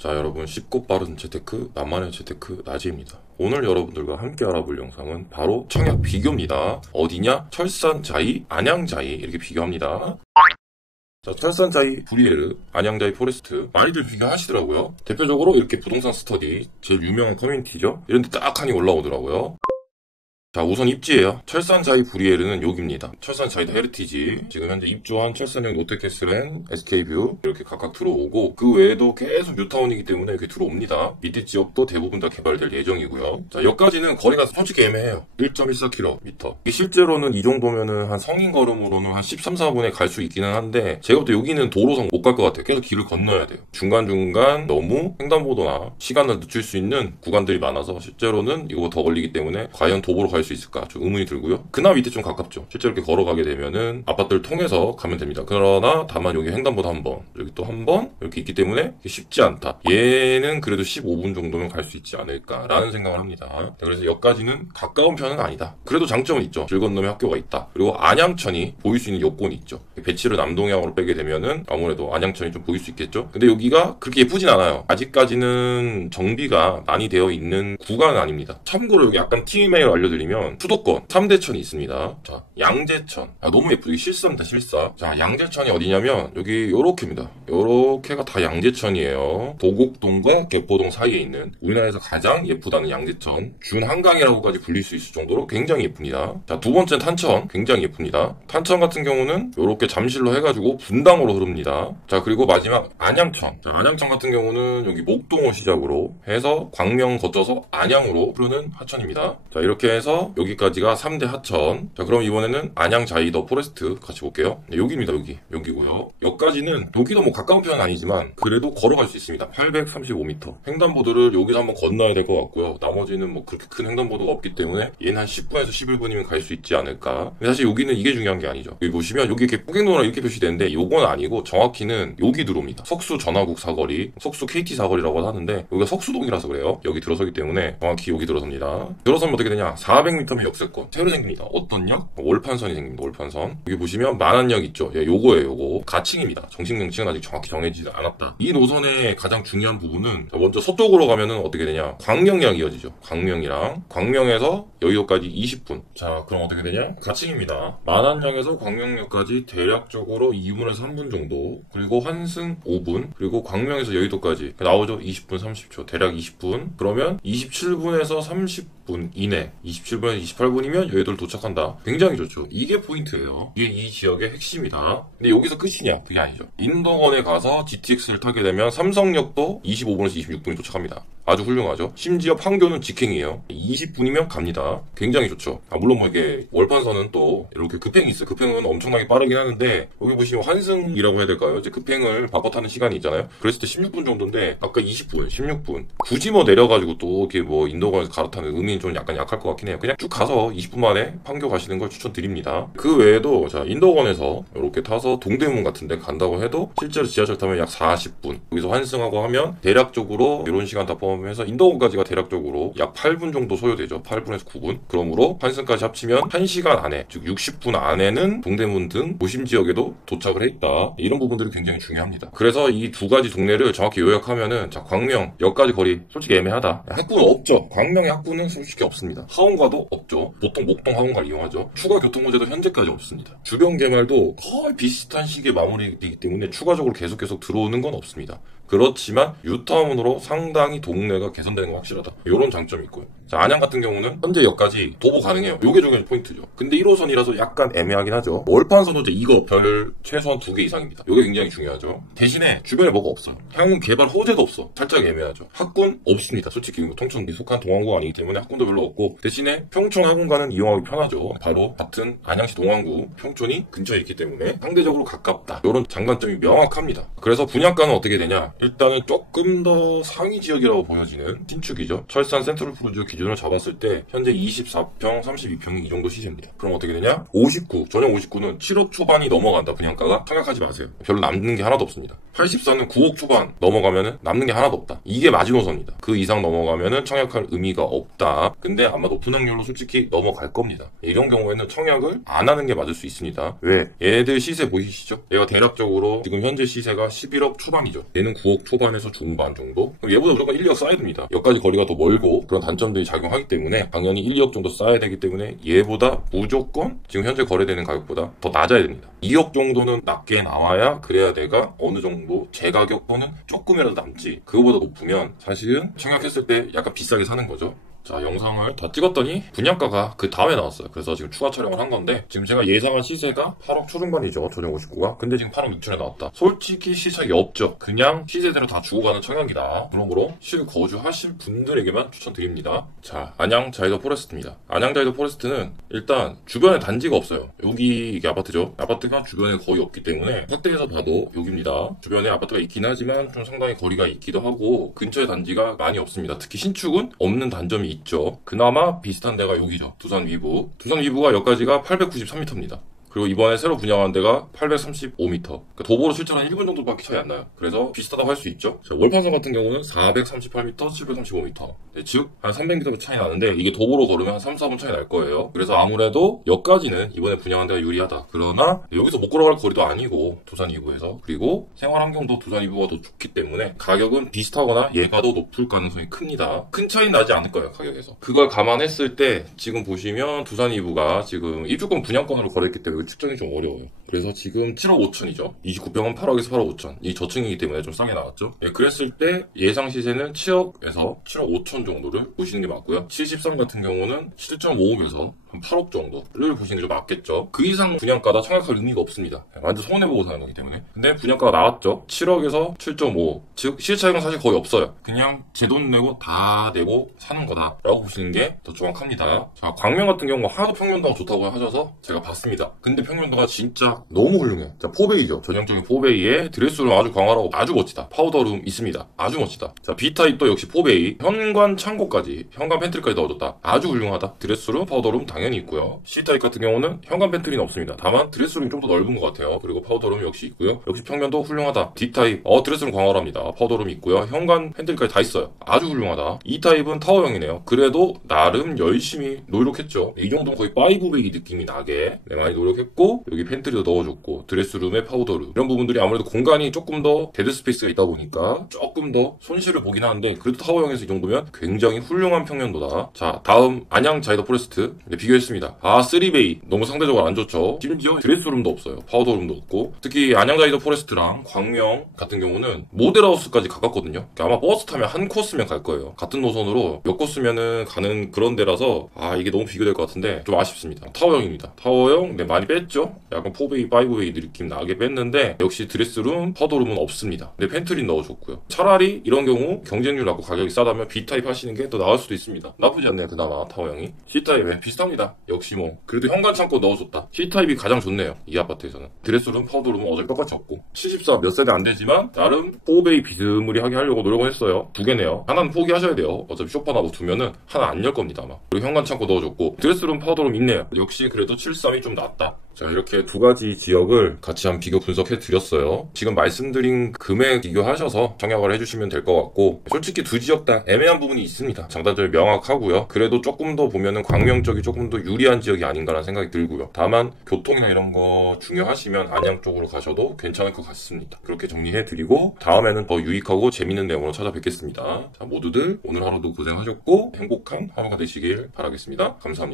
자, 여러분, 쉽고 빠른 재테크, 나만의 재테크 나지입니다. 오늘 여러분들과 함께 알아볼 영상은 바로 청약 비교입니다. 어디냐? 철산자이, 안양자이 이렇게 비교합니다. 자, 철산자이 브리에르, 안양자이 포레스트 많이들 비교하시더라고요. 대표적으로 이렇게 부동산 스터디 제일 유명한 커뮤니티죠. 이런 데 딱 하니 올라오더라고요. 자, 우선 입지예요. 철산자이 브리에르는 여기입니다. 철산자이다 헤리티지. 지금 현재 입주한 철산역 롯데캐슬앤 SK뷰 이렇게 각각 들어오고, 그 외에도 계속 뉴타운이기 때문에 이렇게 들어옵니다. 밑에 지역도 대부분 다 개발될 예정이고요. 자, 여기까지는 거리가 솔직히 애매해요. 1.14km. 이게 실제로는 이 정도면은 한 성인 걸음으로는 한 13, 14분에 갈 수 있기는 한데, 제가 볼 때 여기는 도로상 못 갈 것 같아요. 계속 길을 건너야 돼요. 중간중간 너무 횡단보도나 시간을 늦출 수 있는 구간들이 많아서 실제로는 이거 더 걸리기 때문에 과연 도보로 갈 수 있을까 좀 의문이 들고요. 그나마 밑에 좀 가깝죠. 실제로 이렇게 걸어가게 되면은 아파트를 통해서 가면 됩니다. 그러나 다만 여기 횡단보도 한 번, 여기 또 한 번 이렇게 있기 때문에 쉽지 않다. 얘는 그래도 15분 정도면 갈 수 있지 않을까라는 생각을 합니다. 그래서 여기까지는 가까운 편은 아니다. 그래도 장점은 있죠. 길 건너에 학교가 있다. 그리고 안양천이 보일 수 있는 여건이 있죠. 배치를 남동향으로 빼게 되면은 아무래도 안양천이 좀 보일 수 있겠죠. 근데 여기가 그렇게 예쁘진 않아요. 아직까지는 정비가 많이 되어 있는 구간은 아닙니다. 참고로 여기 약간 TMA를 알려드리면 수도권 3대천이 있습니다. 자, 양재천. 너무 예쁘죠. 실사입니다, 실사. 자, 양재천이 어디냐면 여기 요렇게입니다. 요렇게가 다 양재천이에요. 도곡동과 개포동 사이에 있는 우리나라에서 가장 예쁘다는 양재천. 준한강이라고까지 불릴 수 있을 정도로 굉장히 예쁩니다. 자, 두 번째는 탄천. 굉장히 예쁩니다. 탄천 같은 경우는 요렇게 잠실로 해가지고 분당으로 흐릅니다. 자, 그리고 마지막 안양천. 자, 안양천 같은 경우는 여기 목동을 시작으로 해서 광명 거쳐서 안양으로 흐르는 하천입니다. 자, 이렇게 해서 여기까지가 3대 하천. 자, 그럼 이번에는 안양자이더 포레스트 같이 볼게요. 네, 여기입니다. 여기고요. 여기까지는 여기도 뭐 가까운 편은 아니지만 그래도 걸어갈 수 있습니다. 835m. 횡단보도를 여기서 한번 건너야 될 것 같고요. 나머지는 뭐 그렇게 큰 횡단보도가 없기 때문에 얘는 한 10분에서 11분이면 갈 수 있지 않을까. 근데 사실 여기는 이게 중요한 게 아니죠. 여기 보시면 여기 이렇게 폭행로나 이렇게 표시되는데 요건 아니고 정확히는 여기 들어옵니다. 석수 전화국 사거리, 석수 KT 사거리라고 하는데 여기가 석수동이라서 그래요. 여기 들어서기 때문에 정확히 여기 들어섭니다. 들어서면 어떻게 되냐? 400m면 역세권 새로 생깁니다. 어떤 역? 월판선이 생깁니다. 월판선. 여기 보시면 만안역 있죠. 예, 요거예요. 요거 가칭입니다. 정식 명칭은 아직 정확히 정해지지 않았다. 이 노선의 가장 중요한 부분은 먼저 서쪽으로 가면은 어떻게 되냐? 광명이랑 이어지죠. 광명이랑 광명에서 여의도까지 20분. 자, 그럼 어떻게 되냐? 가칭입니다. 만안역에서 광명역까지 대략적으로 2분에서 3분 정도. 그리고 환승 5분. 그리고 광명에서 여의도까지 나오죠. 20분 30초. 대략 20분. 그러면 27분에서 30분 이내. 27분에서 28분이면 여의도를 도착한다. 굉장히 좋죠. 이게 포인트예요. 이게 이 지역의 핵심이다. 근데 여기서 끝이냐? 그게 아니죠. 인덕원에 가서 GTX를 타게 되면 삼성역도 25분에서 26분이 도착합니다. 아주 훌륭하죠. 심지어 판교는 직행이에요. 20분이면 갑니다. 굉장히 좋죠. 물론 뭐 이게 월판선은 또 이렇게 급행이 있어요. 급행은 엄청나게 빠르긴 하는데 여기 보시면 환승이라고 해야 될까요? 이제 급행을 바꿔 타는 시간이 있잖아요. 그랬을 때 16분 정도인데 아까 20분, 16분. 굳이 뭐 내려가지고 또 이렇게 뭐 인덕원에서 갈아타는 의미는 좀 약간 약할 것 같긴 해요. 그냥 쭉 가서 20분 만에 판교 가시는 걸 추천드립니다. 그 외에도 자, 인덕원에서 이렇게 타서 동대문 같은 데 간다고 해도 실제로 지하철 타면 약 40분. 여기서 환승하고 하면 대략적으로 이런 시간 다 포함해서 인덕원까지가 대략적으로 약 8분 정도 소요되죠. 8분에서 9분. 그러므로 환승까지 합치면 1시간 안에, 즉 60분 안에는 동대문 등 도심 지역에도 도착을 했다. 이런 부분들이 굉장히 중요합니다. 그래서 이 두 가지 동네를 정확히 요약하면은 자, 광명역까지 거리 솔직히 애매하다. 학구는 없죠. 광명의 학구는 솔직히 없습니다. 하원과도 없죠. 보통 목동 하원가를 이용하죠. 추가 교통문제도 현재까지 없습니다. 주변 개발도 거의 비슷한 시기에 마무리되기 때문에 추가적으로 계속 들어오는 건 없습니다. 그렇지만 뉴타운으로 상당히 동네가 개선되는 건 확실하다. 이런 장점이 있고요. 자, 안양 같은 경우는 현재 역까지 도보 가능해요. 요게 중요한 포인트죠. 근데 1호선이라서 약간 애매하긴 하죠. 월판선도 이제 이거 별 최소한 2개 이상입니다. 요게 굉장히 중요하죠. 대신에 주변에 뭐가 없어요. 향후 개발 호재도 없어. 살짝 애매하죠. 학군 없습니다. 솔직히 통천에 속한 동안구가 아니기 때문에 학군도 별로 없고, 대신에 평촌 학군과는 이용하기 편하죠. 바로 같은 안양시 동안구 평촌이 근처에 있기 때문에 상대적으로 가깝다. 이런 장단점이 명확합니다. 그래서 분양가는 어떻게 되냐? 일단은 조금 더 상위 지역이라고 보여지는 신축이죠. 철산 센트럴 푸르지오 기준 기준으로 잡았을 때 현재 24평, 32평이 이 정도 시세입니다. 그럼 어떻게 되냐? 59, 전용 59는 7억 초반이 넘어간다. 분양가가 청약하지 마세요. 별로 남는 게 하나도 없습니다. 84는 9억 초반 넘어가면은 남는 게 하나도 없다. 이게 마지노선이다. 그 이상 넘어가면은 청약할 의미가 없다. 근데 아마 높은 확률로 솔직히 넘어갈 겁니다. 이런 경우에는 청약을 안 하는 게 맞을 수 있습니다. 왜? 얘들 시세 보이시죠? 얘가 대략적으로 지금 현재 시세가 11억 초반이죠. 얘는 9억 초반에서 중반 정도? 그럼 얘보다 무조건 1, 2억 쌓아야 됩니다. 여기까지 거리가 더 멀고 그런 단점들이 작용하기 때문에 당연히 1, 2억 정도 쌓아야 되기 때문에 얘보다 무조건 지금 현재 거래되는 가격보다 더 낮아야 됩니다. 2억 정도는 낮게 나와야 그래야 내가 어느 정도 제 가격 또는 조금이라도 남지. 그거보다 높으면 사실은 청약했을 때 약간 비싸게 사는 거죠. 자, 영상을 다 찍었더니 분양가가 그 다음에 나왔어요. 그래서 지금 추가 촬영을 한 건데 지금 제가 예상한 시세가 8억 초중반이죠. 전용 59가. 근데 지금 8억 6천에 나왔다. 솔직히 시차이 없죠. 그냥 시세대로 다 주고 가는 청약이다. 그러므로 실거주하실 분들에게만 추천드립니다. 자, 안양 자이더 포레스트입니다. 안양 자이더 포레스트는 일단 주변에 단지가 없어요. 여기 이게 아파트죠. 아파트가 주변에 거의 없기 때문에 확대해서 봐도 여기입니다. 주변에 아파트가 있긴 하지만 좀 상당히 거리가 있기도 하고 근처에 단지가 많이 없습니다. 특히 신축은 없는 단점이 있죠. 그나마 비슷한 데가 여기죠. 두산 위브. 두산 위브가 여기까지가 893m입니다. 그리고 이번에 새로 분양한 데가 835m. 그러니까 도보로 실제로 한 1분 정도밖에 차이 안 나요. 그래서 비슷하다고 할 수 있죠. 자, 월판선 같은 경우는 438m, 735m. 네, 즉, 한 300m 차이 나는데 이게 도보로 걸으면 한 3, 4분 차이 날 거예요. 그래서 아무래도 여기까지는 이번에 분양한 데가 유리하다. 그러나 여기서 못 걸어갈 거리도 아니고 두산 이브에서. 그리고 생활 환경도 두산 이브가 더 좋기 때문에 가격은 비슷하거나 얘가 더 높을 가능성이 큽니다. 큰 차이 나지 않을 거예요, 가격에서. 그걸 감안했을 때 지금 보시면 두산 이브가 지금 입주권 분양권으로 거래했기 때문에 측정이 좀 어려워요. 그래서 지금 7억 5천이죠. 29평은 8억에서 8억 5천. 이 저층이기 때문에 좀 싸게 나왔죠. 예, 그랬을 때 예상 시세는 7억에서 7억 5천 정도를 보시는 게 맞고요. 73 같은 경우는 7.5억에서 한 8억 정도를 보시는 게 좀 맞겠죠. 그 이상 분양가다 청약할 의미가 없습니다. 완전 손해보고 사는 거기 때문에. 근데 분양가가 나왔죠. 7억에서 7.5억. 즉 시세 차익은 사실 거의 없어요. 그냥 제 돈 내고 다 내고 사는 거다라고 보시는 게 더 정확합니다. 자, 광명 같은 경우 하도 평면도가 좋다고 하셔서 제가 봤습니다. 근데 평면도가 진짜 너무 훌륭해. 자, 4베이죠. 전형적인 4베이에 드레스룸 아주 광활하고 아주 멋지다. 파우더룸 있습니다. 아주 멋지다. 자, B타입도 역시 4베이. 현관 창고까지, 현관 팬트리까지 넣어줬다. 아주 훌륭하다. 드레스룸, 파우더룸 당연히 있고요. C타입 같은 경우는 현관 팬트리는 없습니다. 다만 드레스룸이 좀 더 넓은 것 같아요. 그리고 파우더룸 역시 있고요. 역시 평면도 훌륭하다. D타입, 드레스룸 광활합니다. 파우더룸 있고요. 현관 팬트리까지 다 있어요. 아주 훌륭하다. E타입은 타워형이네요. 그래도 나름 열심히 노력했죠. 이 정도는 거의 5베이 느낌이 나게 많이 노력했고 여기 팬트리도 넣어줬고 드레스룸에 파우더룸 이런 부분들이 아무래도 공간이 조금 더 데드스페이스가 있다 보니까 조금 더 손실을 보긴 하는데 그래도 타워형에서 이 정도면 굉장히 훌륭한 평면도다. 자, 다음 안양 자이더 포레스트 비교했습니다. 3베이 너무 상대적으로 안 좋죠. 심지어 드레스룸도 없어요. 파우더룸도 없고 특히 안양 자이더 포레스트랑 광명 같은 경우는 모델하우스까지 가깝거든요. 그러니까 아마 버스 타면 한 코스면 갈 거예요. 같은 노선으로 몇 코스면은 가는 그런 데라서 이게 너무 비교될 것 같은데 좀 아쉽습니다. 타워형입니다. 타워형 많이 뺐죠. 약간 4베이, 5베이 느낌 나게 뺐는데 역시 드레스룸, 파우더룸은 없습니다. 근데 팬트리 넣어줬고요. 차라리 이런 경우 경쟁률 낮고 가격이 싸다면 B타입 하시는 게 더 나을 수도 있습니다. 나쁘지 않네요. 그나마 타워형이. C타입에 비슷합니다. 역시 그래도 현관 창고 넣어줬다. C타입이 가장 좋네요. 이 아파트에서는. 드레스룸, 파우더룸은 어차피 똑같이 없고 74 몇 세대 안 되지만 나름 4베이 비스무리하게 하려고 노력을 했어요. 두 개네요. 하나는 포기하셔야 돼요. 어차피 쇼파나고 두면은 하나 안 열 겁니다 아마. 그리고 현관 창고 넣어줬고 드레스룸, 파우더룸 있네요. 역시 그래도 73이 좀 낫다. 자, 이렇게 두 가지 지역을 같이 한번 비교 분석해 드렸어요. 지금 말씀드린 금액 비교하셔서 청약을 해주시면 될 것 같고 솔직히 두 지역 다 애매한 부분이 있습니다. 장단점이 명확하고요. 그래도 조금 더 보면은 광명 쪽이 조금 더 유리한 지역이 아닌가라는 생각이 들고요. 다만 교통이나 이런 거 중요하시면 안양 쪽으로 가셔도 괜찮을 것 같습니다. 그렇게 정리해 드리고 다음에는 더 유익하고 재밌는 내용으로 찾아뵙겠습니다. 자, 모두들 오늘 하루도 고생하셨고 행복한 하루가 되시길 바라겠습니다. 감사합니다.